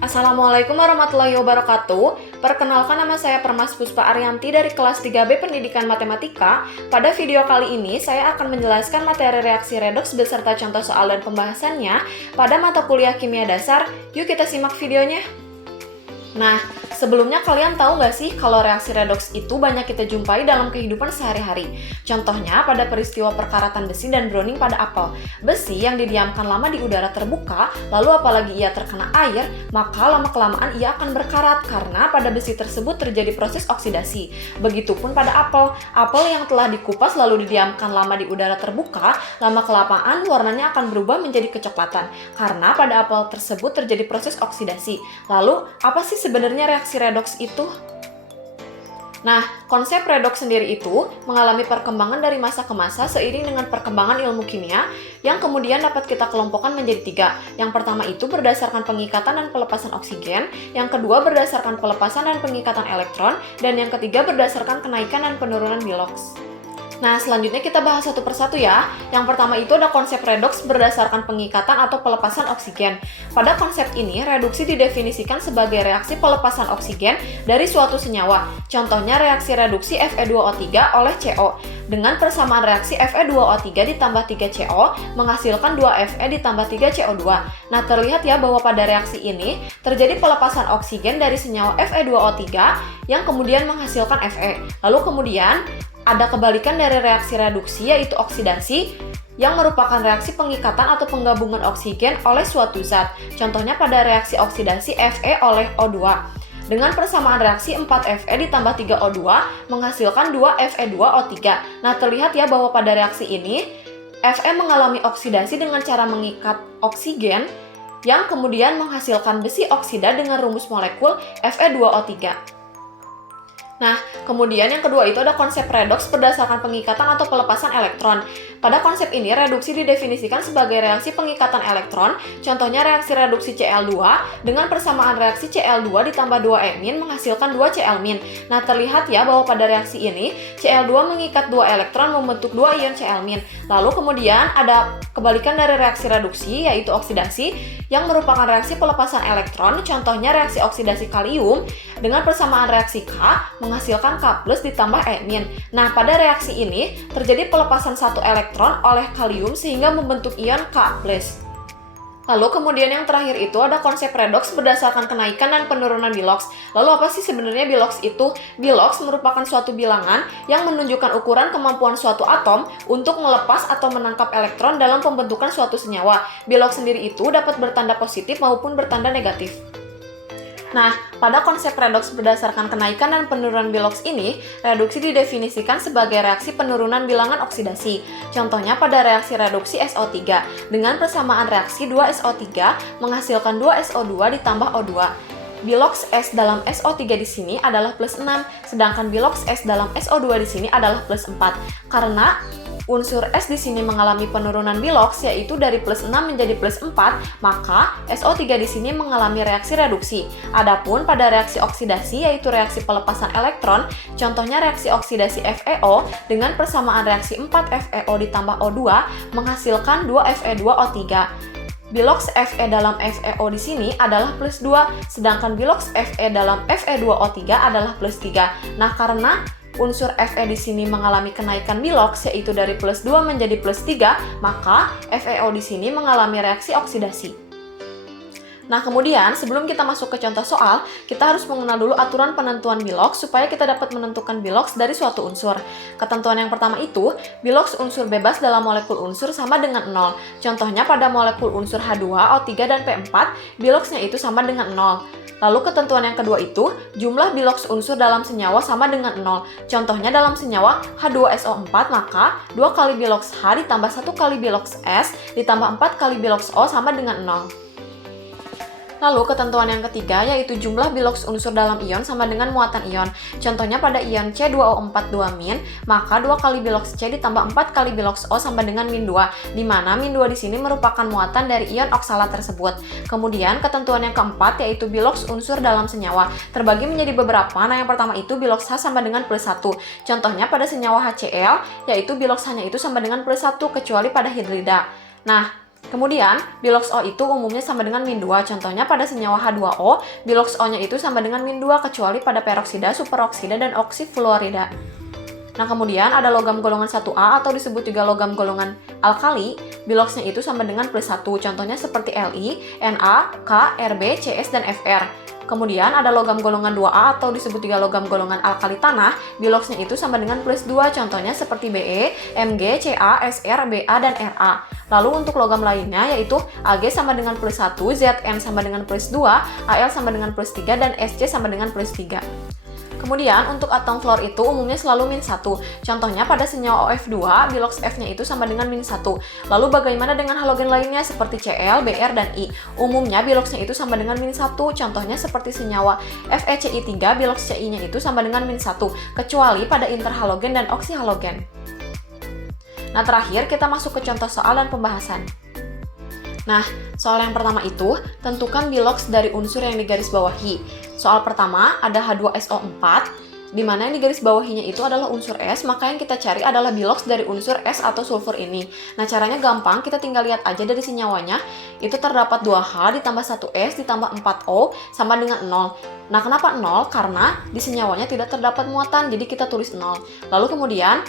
Assalamualaikum warahmatullahi wabarakatuh. Perkenalkan, nama saya Permas Puspa Arianti dari kelas 3B Pendidikan Matematika. Pada video kali ini saya akan menjelaskan materi reaksi redoks beserta contoh soal dan pembahasannya pada mata kuliah kimia dasar. Yuk kita simak videonya. Nah, sebelumnya kalian tahu nggak sih kalau reaksi redoks itu banyak kita jumpai dalam kehidupan sehari-hari? Contohnya pada peristiwa perkaratan besi dan browning pada apel. Besi yang didiamkan lama di udara terbuka, lalu apalagi ia terkena air, maka lama-kelamaan ia akan berkarat karena pada besi tersebut terjadi proses oksidasi. Begitupun pada apel. Apel yang telah dikupas lalu didiamkan lama di udara terbuka, lama-kelamaan warnanya akan berubah menjadi kecoklatan karena pada apel tersebut terjadi proses oksidasi. Lalu, apa sih sebenarnya reaksi redoks itu? Nah, konsep redoks sendiri itu mengalami perkembangan dari masa ke masa seiring dengan perkembangan ilmu kimia yang kemudian dapat kita kelompokkan menjadi 3. Yang pertama itu berdasarkan pengikatan dan pelepasan oksigen, yang kedua berdasarkan pelepasan dan pengikatan elektron, dan yang ketiga berdasarkan kenaikan dan penurunan biloks. Nah, selanjutnya kita bahas satu persatu ya. Yang pertama itu ada konsep redoks berdasarkan pengikatan atau pelepasan oksigen. Pada konsep ini, reduksi didefinisikan sebagai reaksi pelepasan oksigen dari suatu senyawa. Contohnya reaksi reduksi Fe2O3 oleh CO. Dengan persamaan reaksi Fe2O3 ditambah 3CO menghasilkan 2Fe ditambah 3CO2. Nah, terlihat ya bahwa pada reaksi ini terjadi pelepasan oksigen dari senyawa Fe2O3 yang kemudian menghasilkan Fe. Lalu kemudian ada kebalikan dari reaksi reduksi, yaitu oksidasi, yang merupakan reaksi pengikatan atau penggabungan oksigen oleh suatu zat. Contohnya pada reaksi oksidasi Fe oleh O2. Dengan persamaan reaksi 4Fe ditambah 3O2 menghasilkan 2Fe2O3. Nah, terlihat ya bahwa pada reaksi ini, Fe mengalami oksidasi dengan cara mengikat oksigen yang kemudian menghasilkan besi oksida dengan rumus molekul Fe2O3. Nah, kemudian yang kedua itu ada konsep redoks berdasarkan pengikatan atau pelepasan elektron. Pada konsep ini, reduksi didefinisikan sebagai reaksi pengikatan elektron. Contohnya reaksi reduksi Cl2 dengan persamaan reaksi Cl2 ditambah 2E- menghasilkan 2Cl-. Nah, terlihat ya bahwa pada reaksi ini, Cl2 mengikat 2 elektron membentuk 2 ion Cl-. Lalu kemudian ada kebalikan dari reaksi reduksi, yaitu oksidasi, yang merupakan reaksi pelepasan elektron. Contohnya reaksi oksidasi kalium dengan persamaan reaksi K menghasilkan K+ ditambah E-. Nah, pada reaksi ini terjadi pelepasan satu elektron oleh kalium sehingga membentuk ion K+. Lalu kemudian yang terakhir itu ada konsep redoks berdasarkan kenaikan dan penurunan biloks. Lalu apa sih sebenarnya biloks itu? Biloks merupakan suatu bilangan yang menunjukkan ukuran kemampuan suatu atom untuk melepas atau menangkap elektron dalam pembentukan suatu senyawa. Biloks sendiri itu dapat bertanda positif maupun bertanda negatif. Nah, pada konsep redoks berdasarkan kenaikan dan penurunan biloks ini, reduksi didefinisikan sebagai reaksi penurunan bilangan oksidasi. Contohnya pada reaksi reduksi SO3, dengan persamaan reaksi 2SO3 menghasilkan 2SO2 ditambah O2. Biloks S dalam SO3 di sini adalah plus 6, sedangkan biloks S dalam SO2 di sini adalah plus 4. Karena unsur S di sini mengalami penurunan biloks, yaitu dari plus 6 menjadi plus 4, maka SO3 di sini mengalami reaksi reduksi. Adapun pada reaksi oksidasi, yaitu reaksi pelepasan elektron, contohnya reaksi oksidasi FeO dengan persamaan reaksi 4FeO ditambah O2 menghasilkan 2Fe2O3. Biloks Fe dalam FeO di sini adalah plus 2, sedangkan biloks Fe dalam Fe2O3 adalah plus 3. Nah, karena unsur Fe di sini mengalami kenaikan biloks, yaitu dari plus 2 menjadi plus 3, maka FeO di sini mengalami reaksi oksidasi. Nah, kemudian sebelum kita masuk ke contoh soal, kita harus mengenal dulu aturan penentuan biloks supaya kita dapat menentukan biloks dari suatu unsur. Ketentuan yang pertama itu, biloks unsur bebas dalam molekul unsur sama dengan 0. Contohnya pada molekul unsur H2, O3, dan P4, biloksnya itu sama dengan 0. Lalu ketentuan yang kedua itu, jumlah biloks unsur dalam senyawa sama dengan 0. Contohnya dalam senyawa H2SO4, maka 2 kali biloks H ditambah 1 kali biloks S ditambah 4 kali biloks O sama dengan 0. Lalu ketentuan yang ketiga yaitu jumlah biloks unsur dalam ion sama dengan muatan ion. Contohnya pada ion C2O4 2-, maka 2 kali biloks C ditambah 4 kali biloks O sama dengan -2, di mana -2 di sini merupakan muatan dari ion oksalat tersebut. Kemudian ketentuan yang keempat yaitu biloks unsur dalam senyawa terbagi menjadi beberapa. Nah, yang pertama itu biloks H sama dengan +1. Contohnya pada senyawa HCl yaitu biloks H-nya itu sama dengan +1 kecuali pada hidrida. Nah, Kemudian, bilox O itu umumnya sama dengan min 2. Contohnya pada senyawa H2O, bilox O-nya itu sama dengan min 2 kecuali pada peroksida, superoksida, dan oksifluorida. Nah, kemudian ada logam golongan 1A atau disebut juga logam golongan alkali. Biloxnya itu sama dengan plus 1. Contohnya seperti Li, Na, K, Rb, Cs, dan Fr. Kemudian ada logam golongan 2A atau disebut juga logam golongan alkali tanah. Biloxnya itu sama dengan plus 2. Contohnya seperti Be, Mg, Ca, Sr, Ba, dan Ra. Lalu untuk logam lainnya yaitu Ag sama dengan plus 1, Zn sama dengan plus 2, Al sama dengan plus 3, dan Sc sama dengan plus 3. Kemudian untuk atom fluor itu umumnya selalu min 1. Contohnya pada senyawa OF2, bilox F-nya itu sama dengan min 1. Lalu bagaimana dengan halogen lainnya seperti Cl, Br, dan I? Umumnya biloxnya itu sama dengan min 1. Contohnya seperti senyawa FeCi3, bilox Ci-nya itu sama dengan min 1. Kecuali pada interhalogen dan oksihalogen. Nah, terakhir kita masuk ke contoh soal dan pembahasan. Nah, soal yang pertama itu, tentukan bilox dari unsur yang digarisbawahi. Soal pertama ada H2SO4, di mana yang digarisbawahinya itu adalah unsur S, maka yang kita cari adalah bilox dari unsur S atau sulfur ini. Nah, caranya gampang, kita tinggal lihat aja dari senyawanya, itu terdapat 2H ditambah 1S ditambah 4O sama dengan 0. Nah, kenapa 0? Karena di senyawanya tidak terdapat muatan, jadi kita tulis 0. Lalu kemudian,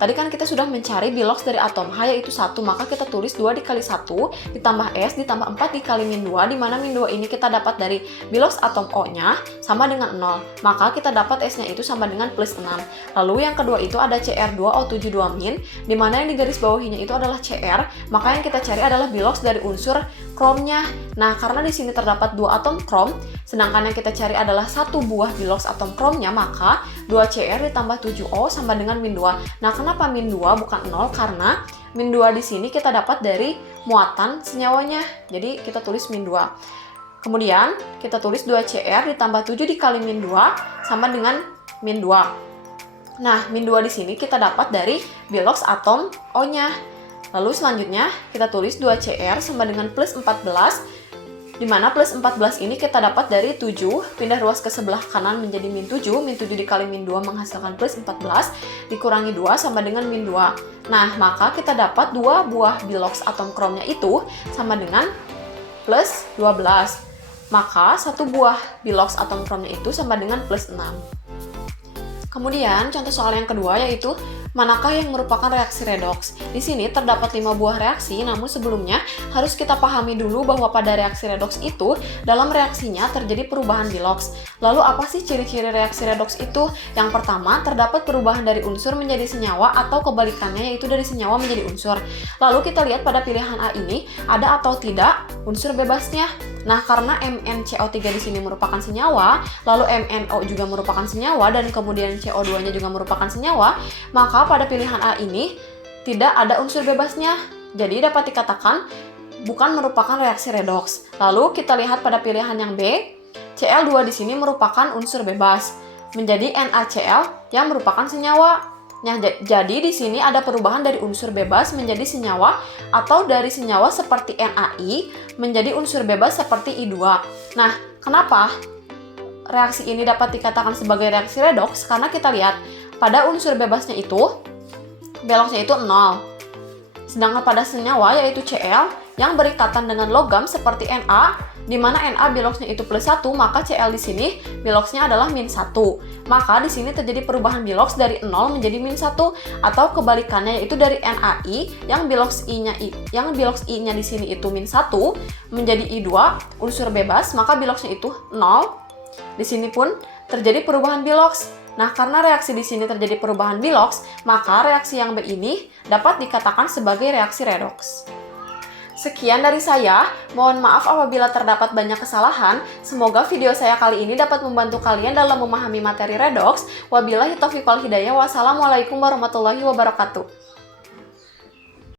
tadi kan kita sudah mencari bilox dari atom H yaitu 1, maka kita tulis 2 dikali 1 ditambah S ditambah 4 dikali min 2, di mana min 2 ini kita dapat dari bilox atom O-nya sama dengan 0. Maka kita dapat S-nya itu sama dengan plus 6. Lalu yang kedua itu ada Cr2O72-, di mana yang digarisbawahinya itu adalah Cr, maka yang kita cari adalah bilox dari unsur kromnya. Nah, karena di sini terdapat 2 atom krom, sedangkan yang kita cari adalah 1 buah bilox atom kromnya, maka 2Cr ditambah 7O sama dengan min 2. Nah, kenapa min 2 bukan 0? Karena min 2 di sini kita dapat dari muatan senyawanya. Jadi kita tulis min 2. Kemudian kita tulis 2Cr ditambah 7 dikali min 2 sama dengan min 2. Nah, min 2 di sini kita dapat dari bilox atom O-nya. Lalu selanjutnya kita tulis 2Cr sama dengan plus 14, di mana plus 14 ini kita dapat dari 7, pindah ruas ke sebelah kanan menjadi min 7 dikali min 2 menghasilkan plus 14, dikurangi 2 sama dengan min 2. Nah, maka kita dapat 2 buah bilox atom kromnya itu sama dengan plus 12. Maka 1 buah bilox atom kromnya itu sama dengan plus 6. Kemudian contoh soal yang kedua yaitu manakah yang merupakan reaksi redoks? Di sini terdapat 5 buah reaksi, namun sebelumnya harus kita pahami dulu bahwa pada reaksi redoks itu dalam reaksinya terjadi perubahan bilox. Lalu apa sih ciri-ciri reaksi redoks itu? Yang pertama, terdapat perubahan dari unsur menjadi senyawa atau kebalikannya yaitu dari senyawa menjadi unsur. Lalu kita lihat pada pilihan A ini ada atau tidak unsur bebasnya. Nah, karena MnCO3 di sini merupakan senyawa, lalu MnO juga merupakan senyawa, dan kemudian CO2-nya juga merupakan senyawa, maka pada pilihan A ini tidak ada unsur bebasnya. Jadi dapat dikatakan bukan merupakan reaksi redoks. Lalu kita lihat pada pilihan yang B, Cl2 di sini merupakan unsur bebas, menjadi NaCl yang merupakan senyawa. Nah, jadi di sini ada perubahan dari unsur bebas menjadi senyawa atau dari senyawa seperti NaI menjadi unsur bebas seperti I2. Nah, kenapa reaksi ini dapat dikatakan sebagai reaksi redoks? Karena kita lihat pada unsur bebasnya itu biloxnya itu 0. Sedangkan pada senyawa yaitu Cl yang berikatan dengan logam seperti Na, di mana Na biloxnya itu plus 1, maka Cl di sini biloxnya adalah min 1. Maka di sini terjadi perubahan bilox dari 0 menjadi min 1, atau kebalikannya yaitu dari NaI yang bilox I-nya di sini itu min 1 menjadi I2 unsur bebas, maka biloxnya itu 0. Di sini pun terjadi perubahan bilox. Nah, karena reaksi di sini terjadi perubahan bilox, maka reaksi yang B ini dapat dikatakan sebagai reaksi redoks. Sekian dari saya, mohon maaf apabila terdapat banyak kesalahan. Semoga video saya kali ini dapat membantu kalian dalam memahami materi redoks. Wabillahi taufiq wal hidayah. Wassalamualaikum warahmatullahi wabarakatuh.